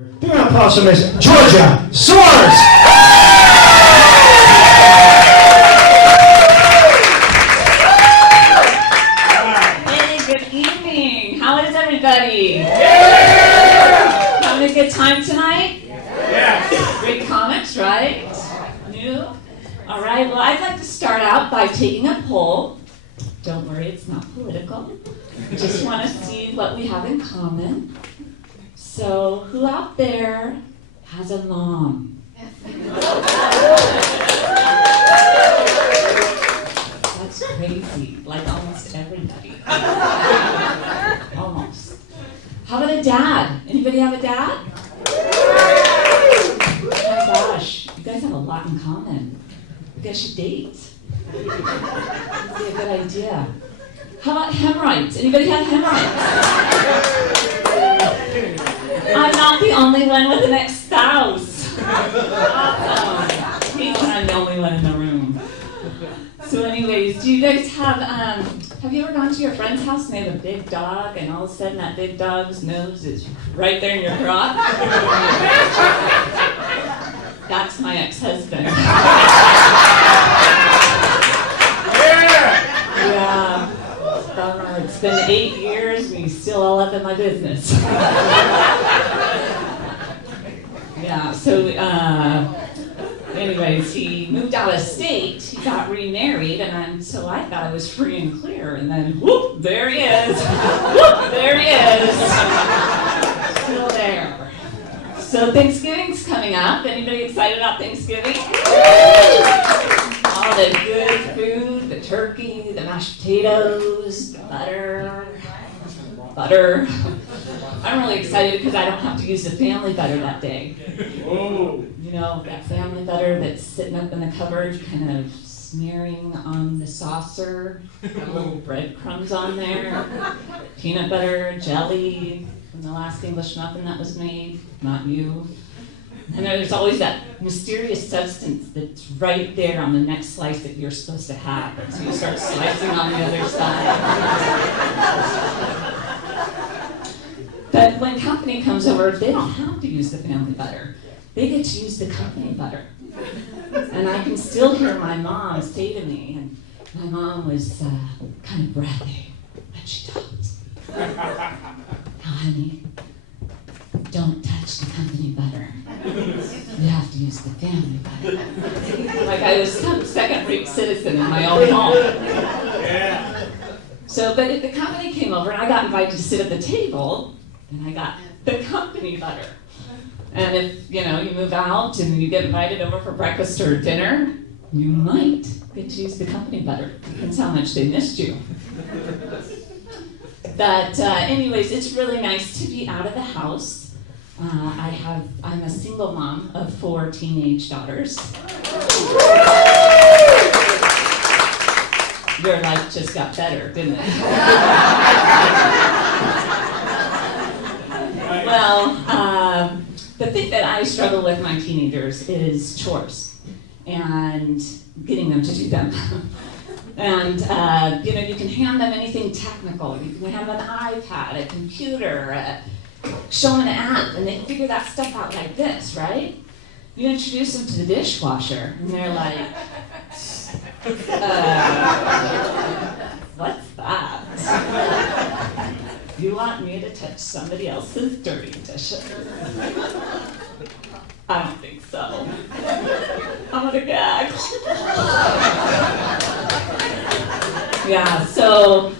Big round of applause for Miss Georgia Soares. Hey, good evening. How is everybody? Having a good time tonight? Great comics, right? New? All right, well, I'd like to start out by taking a poll. Don't worry, it's not political. Just want to see what we have in common. So, who out there has a mom? That's crazy, like almost everybody. Almost. How about a dad? Anybody have a dad? Oh my gosh, you guys have a lot in common. You guys should date. That'd be a good idea. How about hemorrhoids? Anybody have hemorrhoids? I'm not the only one with an ex-spouse. Awesome. Means I'm the only one in the room. So anyways, do you guys have you ever gone to your friend's house and they have a big dog and all of a sudden that big dog's nose is right there in your crotch? That's my ex-husband. Yeah. Bummer. It's been 8 years and he's still all up in my business. Yeah, so anyways, he moved out of state, he got remarried, and so I thought I was free and clear, and then whoop, there he is. Whoop, there he is. Still there. So Thanksgiving's coming up. Anybody excited about Thanksgiving? All the good food, the turkey, the mashed potatoes, the butter. I'm really excited because I don't have to use the family butter that day. You know, that family butter that's sitting up in the cupboard, kind of smearing on the saucer, little breadcrumbs on there, peanut butter, jelly from the last English muffin that was made, not you. And there's always that mysterious substance that's right there on the next slice that you're supposed to have. So you start slicing on the other side. But when company comes over, they don't have to use the family butter. They get to use the company butter. And I can still hear my mom say to me, and my mom was kind of breathy when she talked. Now, honey, don't touch the company butter. You have to use the family butter. Like I was some second-rate citizen in my own home. Yeah. So, but if the company came over and I got invited to sit at the table, and I got the company butter. And if, you know, you move out and you get invited over for breakfast or dinner, you might get to use the company butter. Depends how much they missed you. But anyways, it's really nice to be out of the house. I'm a single mom of 4 teenage daughters. Your life just got better, didn't it? Well, the thing that I struggle with my teenagers is chores and getting them to do them. And, you know, you can hand them anything technical. You can have an iPad, a computer, show them an app, and they figure that stuff out like this, right? You introduce them to the dishwasher, and they're like, what's that? You want me to touch somebody else's dirty dishes? I don't think so. I'm gonna gag. Yeah, so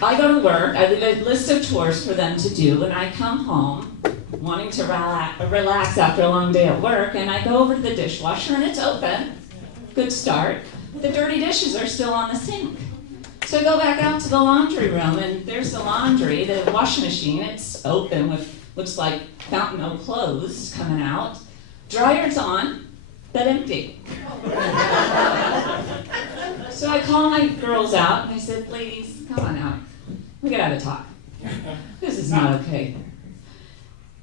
I go to work, I leave a list of chores for them to do, and I come home wanting to relax after a long day at work, and I go over to the dishwasher and it's open. Good start. The dirty dishes are still on the sink. So I go back out to the laundry room, and there's the laundry, the washing machine, it's open with, looks like fountain of clothes coming out. Dryer's on, but empty. So I call my girls out, and I said, ladies, come on out. We gotta have a talk. This is not okay.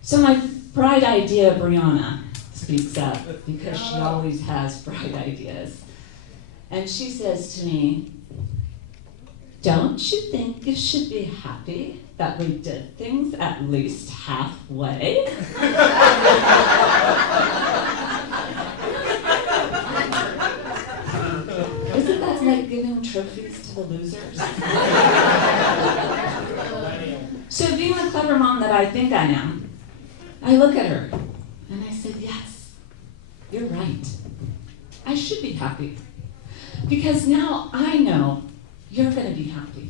So my bright idea, Brianna, speaks up, because she always has bright ideas. And she says to me, don't you think you should be happy that we did things at least halfway? Isn't that like giving trophies to the losers? So being the clever mom that I think I am, I look at her and I said, yes, you're right. I should be happy. Because now I know you're going to be happy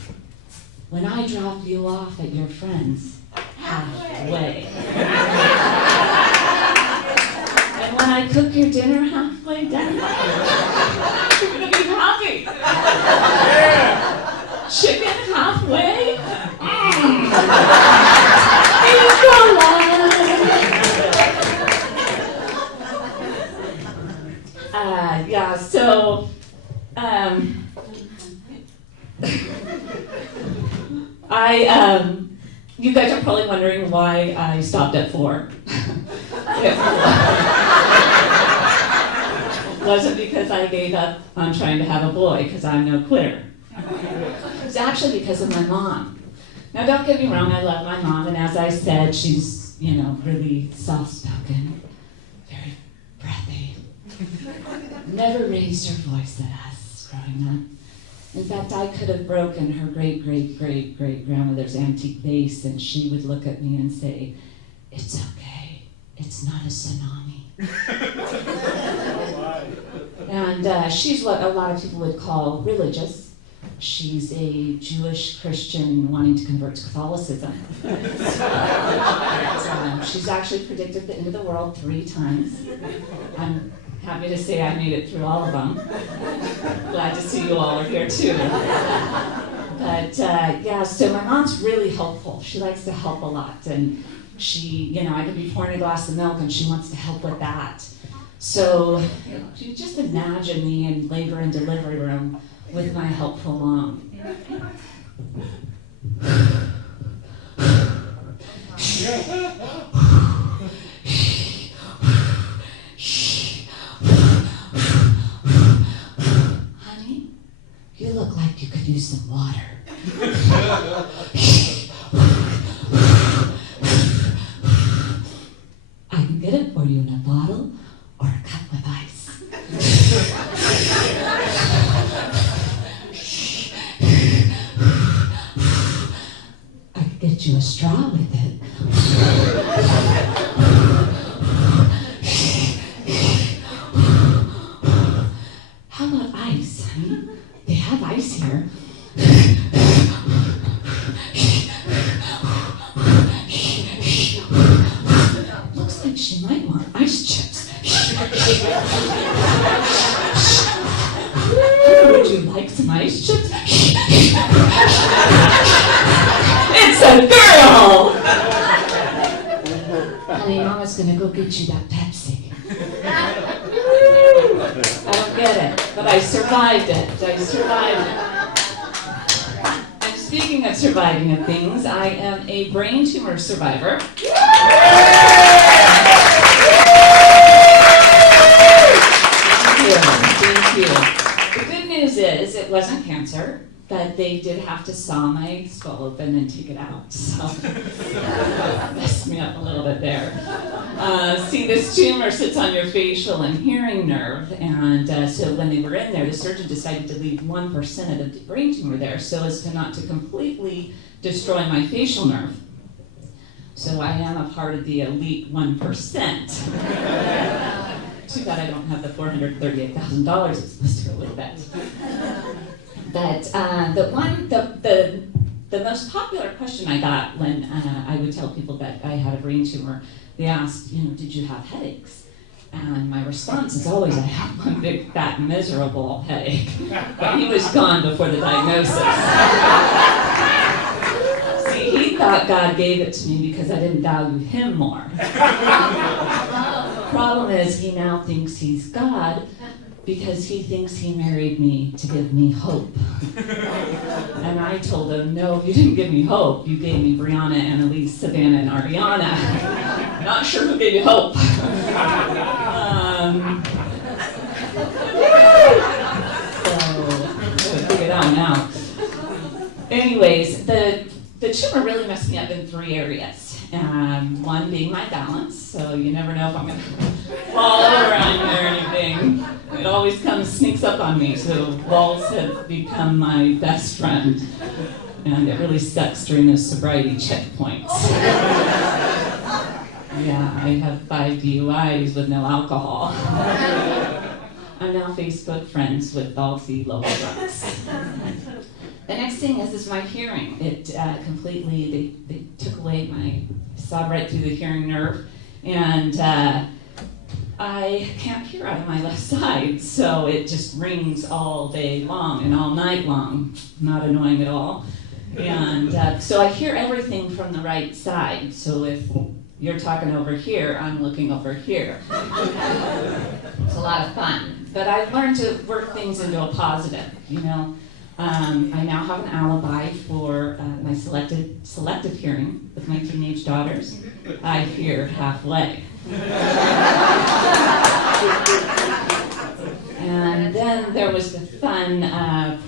when I drop you off at your friend's halfway. And when I cook your dinner halfway done, you're going to be happy. Chicken halfway? It's so yeah, so, you guys are probably wondering why I stopped at 4. It wasn't because I gave up on trying to have a boy, because I'm no quitter. It's actually because of my mom. Now, don't get me wrong, I love my mom, and as I said, she's, really soft-spoken, very breathy. Never raised her voice at us growing up. In fact, I could have broken her great-great-great-great-grandmother's antique vase, and she would look at me and say, "It's okay, it's not a tsunami." And she's what a lot of people would call religious. She's a Jewish Christian wanting to convert to Catholicism. She's actually predicted the end of the world 3 times. I'm happy to say I made it through all of them. Glad to see you all are here too. But so my mom's really helpful. She likes to help a lot. And she, I could be pouring a glass of milk and she wants to help with that. So you just imagine me in labor and delivery room with my helpful mom. Honey, you look like you could use some water. I can get it for you in a bottle or a cup with ice. I could get you a straw with it. How about ice, honey? They have ice here. Looks like she might want ice chips. Would you like some ice chips? It's a girl! Honey, Mama's gonna go get you that Pepsi. I don't get it, but I survived it. And speaking of surviving of things, I am a brain tumor survivor. Thank you. The good news is it wasn't cancer, but they did have to saw my skull open and take it out. So messed me up a little bit there. See, this tumor sits on your facial and hearing nerve, and so when they were in there, the surgeon decided to leave 1% of the brain tumor there so as to not to completely destroy my facial nerve. So I am a part of the elite 1%. Too bad I don't have the $438,000 it's supposed to go with that. But the most popular question I got when I would tell people that I had a brain tumor, they asked, did you have headaches? And my response is always, I have one big, fat, miserable headache. But he was gone before the diagnosis. See, he thought God gave it to me because I didn't value him more. Problem is, he now thinks he's God because he thinks he married me to give me hope. And I told him, no, you didn't give me hope. You gave me Brianna, Annalise, Savannah, and Ariana. Not sure who gave you hope. So, figure it out now. Anyways, the tumor really messed me up in 3 areas. One being my balance, so you never know if I'm going to fall over on you or anything. It always sneaks up on me, so walls have become my best friend. And it really sucks during those sobriety checkpoints. Yeah, I have 5 DUIs with no alcohol. I'm now Facebook friends with all the local drunks. The next thing is my hearing. It completely, they took away saw right through the hearing nerve, and I can't hear out of my left side, so it just rings all day long and all night long. Not annoying at all. And so I hear everything from the right side, so if you're talking over here, I'm looking over here. It's a lot of fun. But I've learned to work things into a positive, you know. I now have an alibi for my selective hearing with my teenage daughters. I hear halfway. And then there was the fun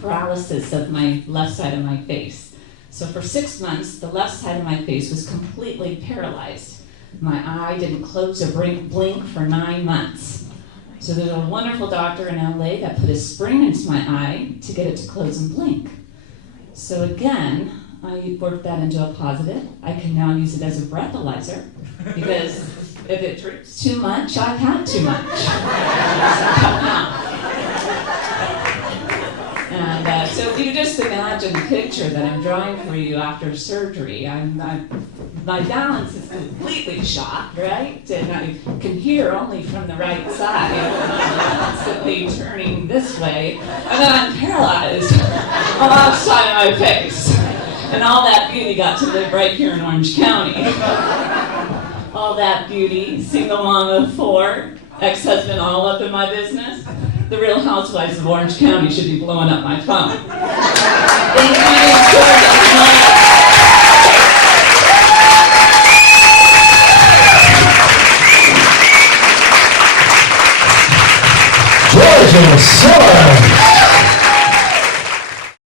paralysis of my left side of my face. So for 6 months, the left side of my face was completely paralyzed. My eye didn't close or blink for 9 months. So there's a wonderful doctor in LA that put a spring into my eye to get it to close and blink. So again, I worked that into a positive. I can now use it as a breathalyzer, because if it drips too much, I've had too much. And so if you just imagine the picture that I'm drawing for you after surgery, my balance is completely shot, right? And I can hear only from the right side. I'm constantly turning this way, and then I'm paralyzed on the left side of my face. And all that beauty got to live right here in Orange County. All that beauty, single mom of 4, ex-husband all up in my business. The Real Housewives of Orange County should be blowing up my phone. Thank you so much. Georgia Soares.